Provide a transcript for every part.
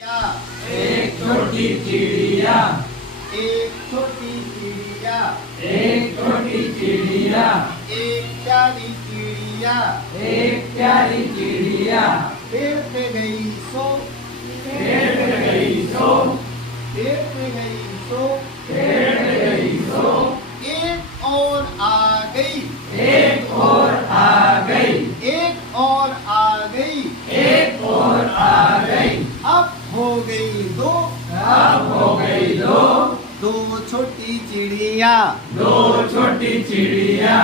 एक छोटी चिड़िया, एक छोटी चिड़िया, एक छोटी चिड़िया, एक प्यारी चिड़िया, एक प्यारी चिड़िया, पेड़ पे गई सो, पेड़ पे गई सो, पेड़ पे गई सो, पेड़ पे गई सो, एक और आ गई, एक और आ गई, एक और आ गई, एक और आ गई, अब हो गई दो, अब हो गई दो छोटी चिड़िया, दो छोटी चिड़िया,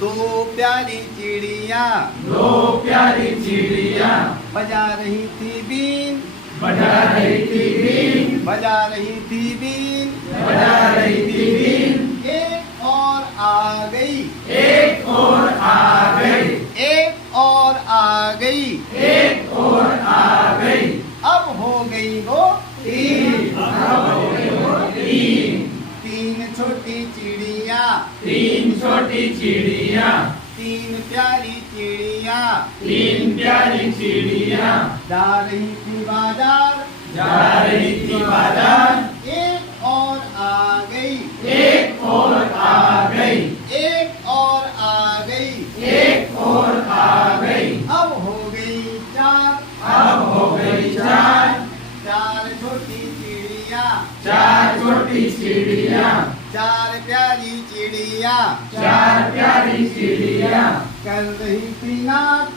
दो प्यारी चिड़िया, दो प्यारी चिड़िया, बजा रही थी बीन, बजा रही थी बीन, बजा रही थी बीन, बजा रही थी बीन, एक और आ गई, एक और आ गई, एक और आ गई, एक और आ गई, अब हो गई वो तीन, अब हो गई वो तीन, तीन छोटी चिड़िया, तीन छोटी चिड़िया, तीन प्यारी चिड़िया, तीन प्यारी चिड़िया, जा रही थी बाजार, जा रही थी बाजार, एक और आ गई, एक और आ गई, एक और आ गई, एक और आ गई, अब हो गई चार, अब हो गई चार, चार छोटी चिड़िया, चार छोटी चिड़िया, चार प्यारी चिड़िया, चार प्यारी चिड़िया, कर रही थी नाच,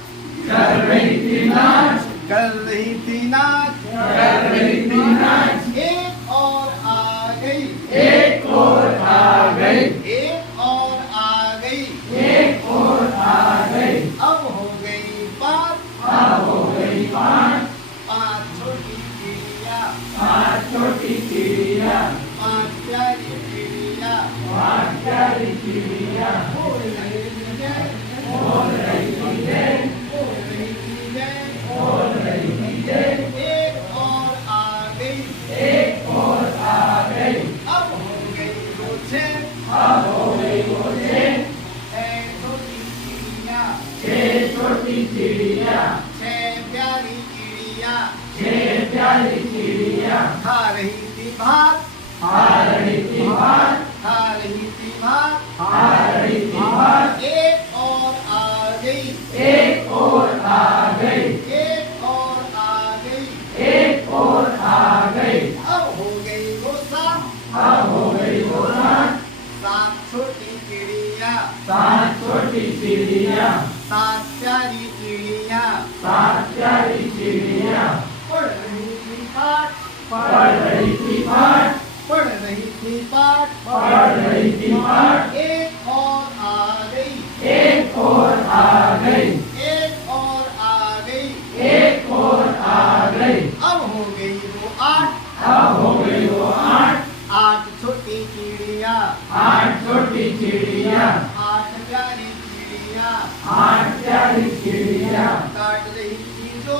कर रही थी नाच, कर रही थी नाच, कर रही थी नाच, एक और आ गई, एक और आ गई, एक और आ गई, एक और आ गई, अब हो गई पाँच, अब हो गई पाँच, पाँच छोटी चिड़िया, पाँच छोटी चिड़िया, पाँच प्यारी चिड़िया, पाँच प्यारी चिड़िया, बोल रही थी जय, बोल रही थी जय, बोल रही थी जय, बोल रही थी जय, एक और आ गई, एक और आ गई, अब हो गई वो छह, अब हो गई वो छह, छोटी चिड़िया, छह छोटी चिड़िया, छह प्यारी चिड़िया, छह प्यारी चिड़िया, खा रही थी भात, खा रही थी भात, खा रही थी भात, खा रही थी भात, एक और आ गई, एक और आ गई, एक और आ गई, एक और आ गई, अब हो गई वो सात, अब हो गई वो सात, सात छोटी चिड़िया, सात छोटी चिड़िया, सात प्यारी चिड़िया, सात प्यारी चिड़िया, पढ़ रही थी पाठ, पढ़ रही थी पाठ, पढ़ रही थी पाठ, पढ़ रही थी पाठ, एक और आ गई, एक और आ गई, एक और आ गई, एक और आ गई, अब हो गई वो आठ, अब हो गई वो आठ, आठ छोटी चिड़िया, आठ छोटी चिड़िया, आठ प्यारी चिड़िया, आठ प्यारी चिड़िया, काट रही थी जो,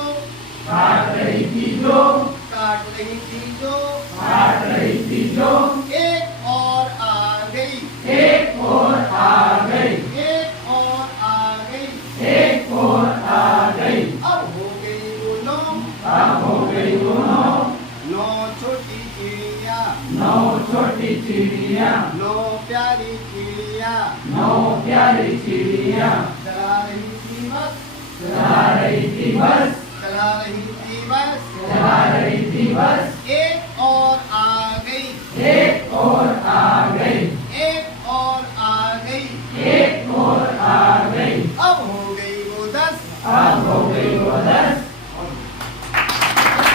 काट रही थी जो, काट रही थी जो, काट रही थी जो, एक और आ गई, एक और आ गई, एक और आ गई, एक और आ गई, अब हो गई वो नौ, अब हो गई वो नौ, नौ छोटी चिड़िया, नौ छोटी चिड़िया, नौ प्यारी चिड़िया, नौ प्यारी चिड़िया, चला रही थी बस, चला रही थी बस, चला रही थी बस, चला रही थी बस, एक और आ गई, एक और आ गई, एक और आ गई, एक और आ गई, अब हो गई वो दस, अब हो गई वो 10,